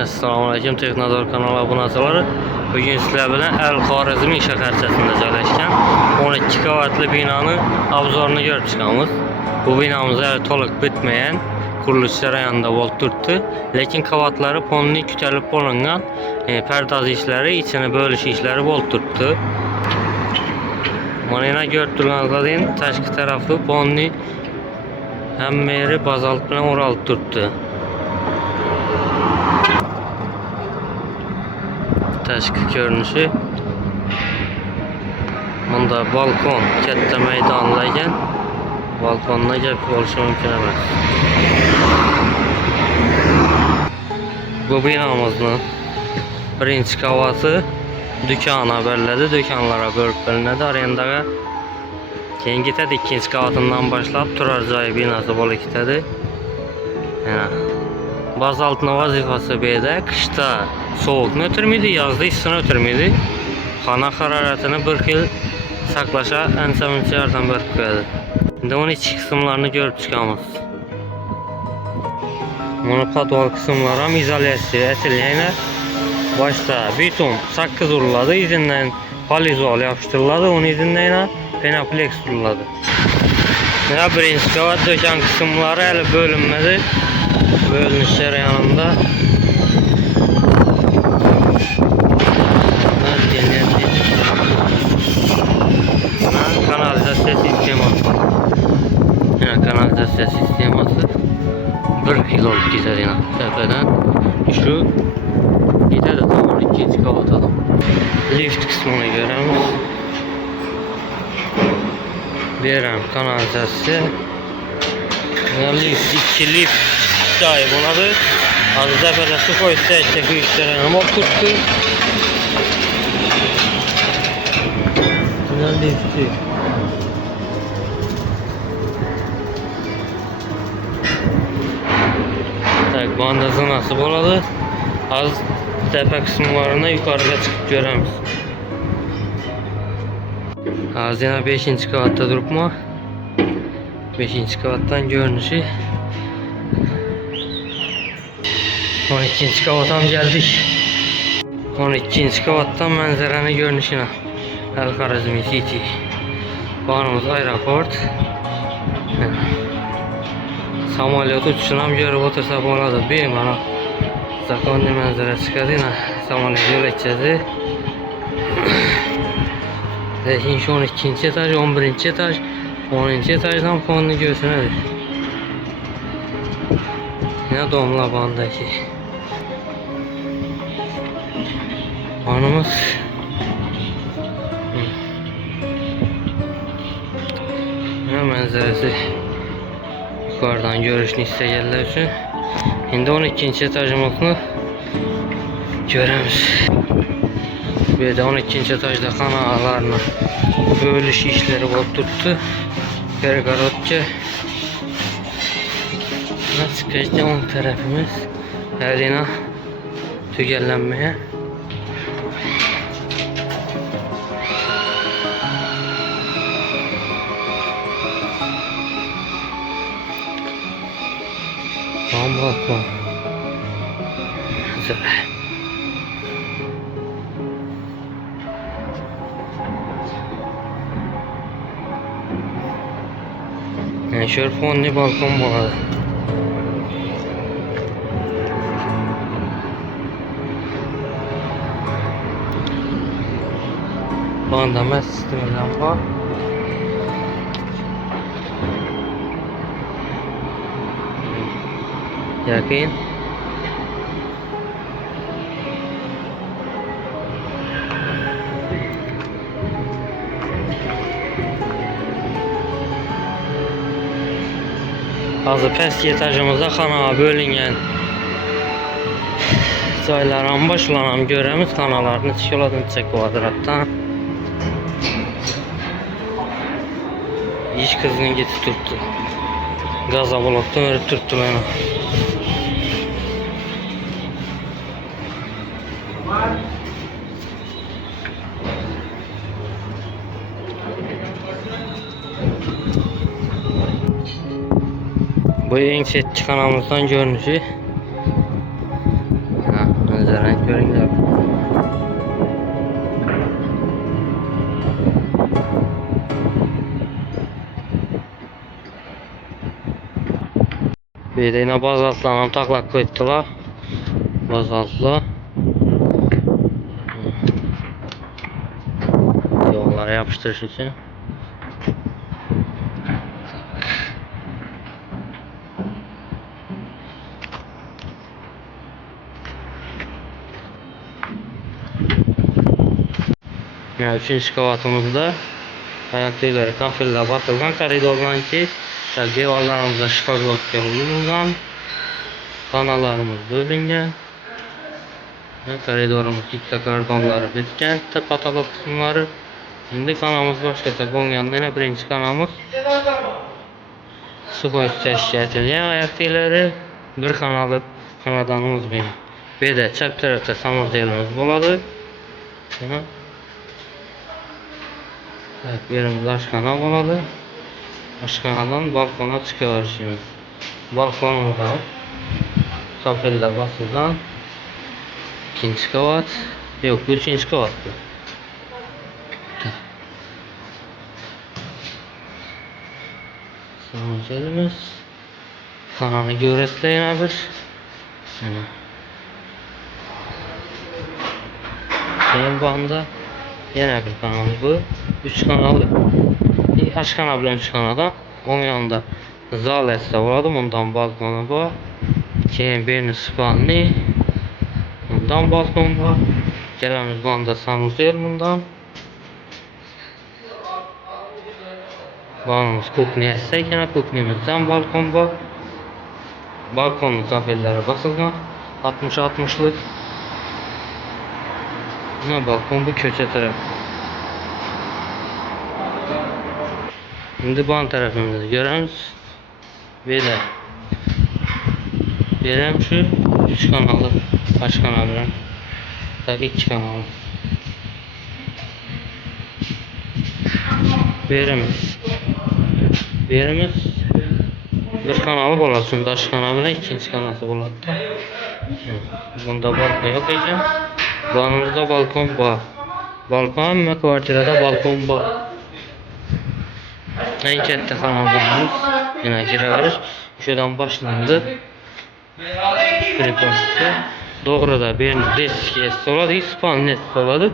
Assalomualaykum, Texnador kanali obunachiları. Bugün sizlar bilan El-Xorazmiy shaharchasida joylashgan 12 qavatli binoni obzorini ko'rib chiqamiz. Bu binamiz hali to'liq bitmagan, qurilish jarayonida bo'lib turibdi, lekin qavatlari ponni kutalib bo'lingan, pardoz ishlari, ichini bo'lish ishlari bo'lib turibdi. Mana yana ko'rib turganingizdek, tashqi tarafı ponni hamma yeri bazalt bilan o'ralib turibdi. Tashqi ko'rinishi bunda balkon, katta maydonlar ekan. Balkonda gap bo'lishi mumkin emas. Bu binomizning birinchi qavati do'kon beriladi, do'konlarga bo'lib bo'linadi, arendaga. Keyin ketadi, ikkinchi qavatidan boshlab turar joy binosi bo'lib ketadi. Bazaltning vazifasi bu yerda qishda sovuqni o'tirmaydi, yozda issiqni o'tirmaydi. Xona haroratini bir xil saqlasha ancha-muncha yordam berib qo'yadi. Endi uning ichki qismlarini ko'rib chiqamiz. Mana podval qismlari ham izolyatsiya etilgan. Boshda beton 8 uriladi, izinden polizol yopishtiriladi, uning izinden penaplex uriladi. Ya birinchi qavat do'kon qismlari hali bo'linmadi. Bölünüş jarayonida kanalizatsiya sistemasi. Kanalizatsiya sistemasi bir xil olib ketadi tepadan. Shu ketadi tomon ikkinchi qavatdan. Lift qismini ko'ramiz. Bu ham kanalizatsiya. İki lift dahi bunadı. Az defa su koysa çekiyor işlere ama tuttu. Güzel lifti. Tak bandazı nasıl boladı? Az tepe kısımlarına yukarıda çıkıp göremiz. Az yine 5. kavatta durup mu? 5. kavattan görünüşü. 12. kavattan geldik. 12. kavattan manzaranın görünüşüne. El-Xorazmiy City. Bağımız aeroport. Samolyot uçuşunam görüp otursa boladı. Bir bana zakonli manzara çıkadı. Samolyot yol edeceğiz. Lekin şu 12. etaj, 11. etaj, 10. etajdan fonunu göğsüne. Yine domla bandaki. Anımız yine manzarası yukarıdan görüşünü isteyenler için. Şimdi 12. etajımızı göremiz. Bir de 12. etajda kanallarını bölüş işleri olup tuttu. Pergarotça çıkışta 10 tarafımız eline tükellenmeye. Balkon. Güzel. Şöyle fonlu balkon buladı. Bandama sisteminden var. Yakın. Azı pəst etajımızda xanağa bölünən joylardan başlanan görəmiz xanalarını çıxıladın çək kvadratdan. İş kızını getib tutdu. Qaza blokdan örüb tutdular. Bu en set çıkanımızdan görünüşü. Mənzərəni görürlər. Bir de yine bazaltla taklak koydular. Bazaltla. Yollara yapıştırış için. Yani üçüncü kavatımızda hayat ileri kafirle batılgan koridordan ki devarlarımızda şifaglok yolundan kanallarımız bölüngen koridorumuz dikta kordonları bitken katalog kısımları. Şimdi kanalımız başka bunun yanında yine birinci kanalımız su teşkil edilgen hayat ileri bir kanalı kanadanımız benim. Bir de çap tarafta sanatlarımız buladı. Evet, yerimiz aşkana buladı. Aşkanadan balkona çıkıyor şimdi. Balkonumuzda kafelle basılan ikinci kavat. Yok, üçüncü kavat bu. Sanatlarımız kanalı göretleyen bir. Senin banda yine bir kanal bu. 3 kanalı. Aç kanal bilen 3 kanalda. Onun yanında zal hesabı vardı. Ondan balkonu var. Şeyin birini spanlı. Ondan balkon var. Gelemiz banda sanuzel bundan. Balkonumuz kukniye ise yine kukniyemizden balkon var. Balkonun zaferleri basılgan. 60-60'lık. Buna balkon bu köşe taraf. Şimdi ban tarafımızı görürüz. Böyle. Verem şu 3 kanalı. Kaç kanalı? Tabii 2 kanalı. Verimiz. Verimiz bir kanalı olasın. Daş kanalı ikinci kanalı oladı. Bunda balkon yok ekan. Banımızda balkon var. Balkon ve kvartirada balkon var. En katta kanalımız yine gireriz. Şuradan başlandı. Doğru da bir disk oladı, spannet oladı.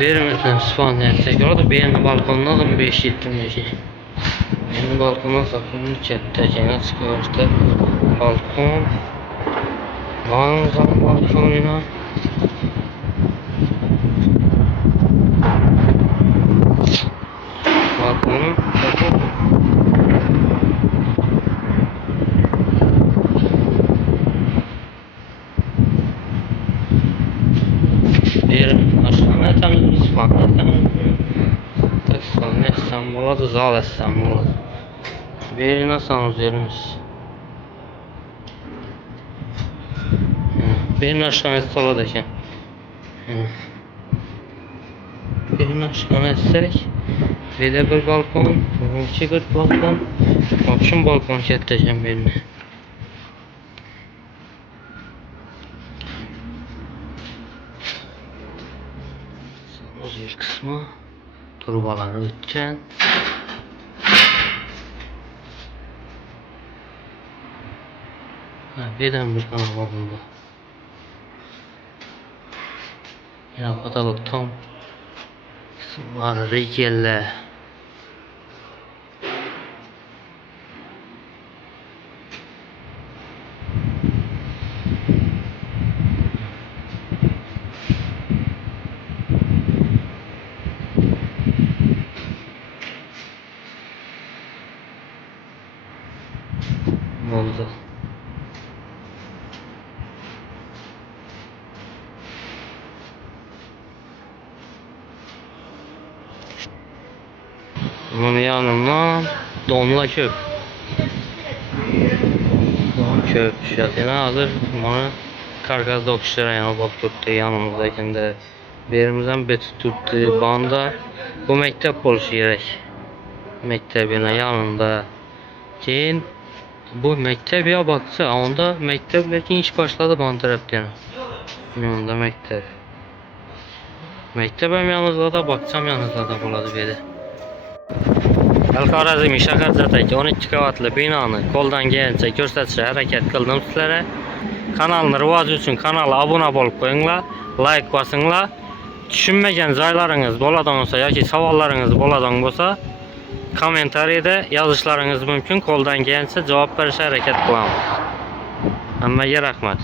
Verimizden spannet oladı. Benim balkondan da 5 yetmiş. Benim balkondan sakın çeteceğine çıkıyordu. Balkon. Manzara balkonuna. Balkonun bir aşağıya tam İstanbul'a da zal İstanbul'a. Bir nasıl üzerimiz. Bir aşağıya sola da ki. Bir aşağıya etsek. Bir de bir balkon, iki bir balkon. Akşam balkon çekeceğim birini. Yer kısmı turbaları öteceksin. Birden bir kanal var bunda. Yine katalog tam kısımları reykelle. Oldu. Bunun yanından donla köp. Don köp şatını alır. Bunu kargaz dokuşlara yana bak tuttu yanımızdayken de birimizden beti tuttu. Banda bu mektep oluşu gerek. Mektebine yanında keyin Bu mektep ya baksa, onda mektep belki iş başladı bana taraftan. Yanında mektep. Mektep hem yanınızda da bakacağım yanınızda da buladı beri. El-Xorazmiy shaharchadagi 12 qavatli binoni qo'ldan kelgancha ko'rsatishga harakat qildim sizlarga. Kanalni rivoji uchun kanalga obuna bo'lib qo'yinglar, like bosinglar. Tushunmagan joylaringiz bo'ladigan bo'lsa yoki savollaringiz bo'ladigan bo'lsa, kommentariyada yozishlaringiz mumkin. Qo'ldan kelgancha javob berishga harakat qilamiz. Hammaga rahmat.